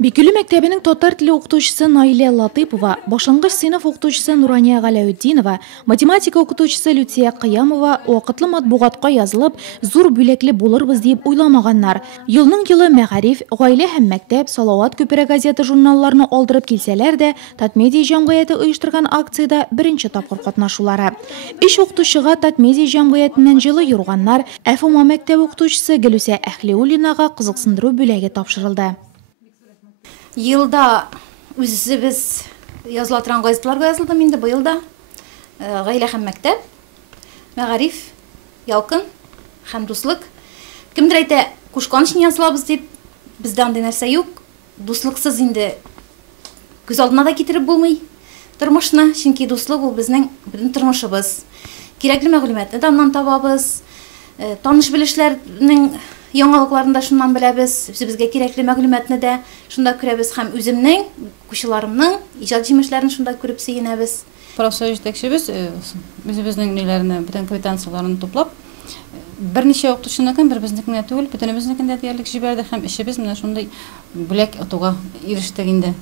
Бикүлі мектебінің татар тілі оқытушысы Наилия Латыпова, башлангыч сыйныф оқытушысы Нурания Галаутдинова, математика оқытушысы Люция Каямова вакытлы матбугатка язылып, зур бүлекле булырбыз дип уйламаганнар. Елның елы мәгариф, гаилә һәм мәктәп, Салават күпере газеты журналларны алдырып килсәләр дә, Татмедиа җәмгыяте оештырган акциядә беренче тапкыр катнашулары. Эш укытучыга Татмедиа җәмгыятеннән җылы юрганнар, ФМА мәктәп укытучысы Гөлүсә Әхлиуллинага кызыксындыру бүләге тапшырылды. Елда үзебез языла торган газеталарга язылдым инде быел да. Гаилә һәм мәктәп, мәгариф, ялкын һәм дуслык. Кемдер әйтә, кушкан өчен язылабыз дип, бездә андый нәрсә юк. Дуслыксыз инде күз алдына да китереп булмый тормышны, чөнки дуслык ул безнең тормышыбыз. Кирәкле мәгълүматны да аннан табабыз. Таныш-белешләрнең яңалыкларында шуннан беләбез, безгә кирәкле мәгълүматны да шунда күрәбез һәм үземнең, күчеләрымнең иҗат җимешләрен шунда күреп сөенәбез. Профсоюз җитәкчебез үзебезнең ниләрне, бүтән квитанцияларны туплап, берничә укытучыныкын, бербезнекенә түгел, бүтәнебезнекендә диярлек җибәрде һәм эшебез менә шундай бүләк атуга ирештек инде.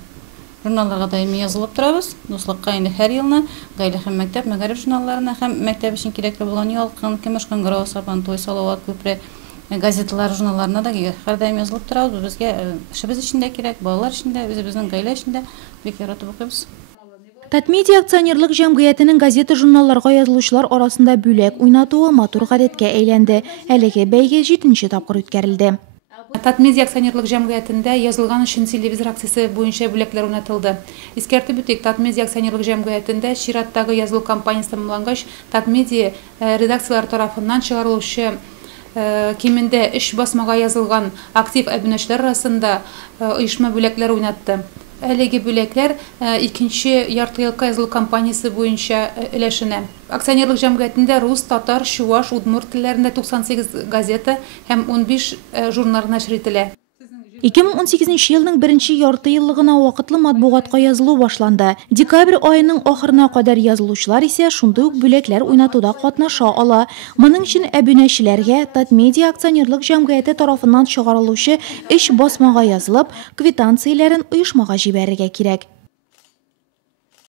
Журналларга даими язылып торабыз, дуслыкка инде һәр елны, гаилә һәм мәктәп, мәгариф журналларына һәм мәктәп өчен кирәкле булган ялкын, көмеш кыңгырау, Сабантуй, Салават күпере газеталар, журналларына да һәрдаим язылып торабыз. Безгә эшебез өчен дә кирәк, балалар өчен дә, безнең гаилә өчен дә бик яратып укыйбыз. Татмедиа акционерлык җәмгыятенең газета журналларга язылучылар арасында бүләк уйнатуы матур гадәткә әйләнде. Әлеге бәйге 7нче тапкыр үткәрелде. Татмедиа акционерлык җәмгыятендә язылган өчен телевизор акциясе буенча бүләкләр уйнатылды. Искәртеп үтик, Татмедиа акционерлык җәмгыятендә чираттагы язылу кампаниясе тәмамлангач, Татмедиа редакциялар тарафыннан чыгарылучы кимендә эш басмага язылган актив абунәчеләр арасында оешма бүләкләр уйнатты. Әлеге бүләкләр икенче яртыелка язылу кампаниясе буенча өләшенә. Акционерлык җәмгыятендә рус, татар, чуаш, удмурт телләрендә 98 газета һәм 15 журнал нәшр ителә. 2018 елның беренче яртыеллыгына вакытлы матбугатка язылу башланды. Декабрь аеның ахырына кадәр язылучылар исә шундый ук бүләкләр уйнатуда катнаша ала. Моның өчен абунәчеләргә Татмедиа акционерлык җәмгыяте тарафыннан чыгарылучы эш басмага язылып, квитанцияләрен оешмага җибәрергә кирәк.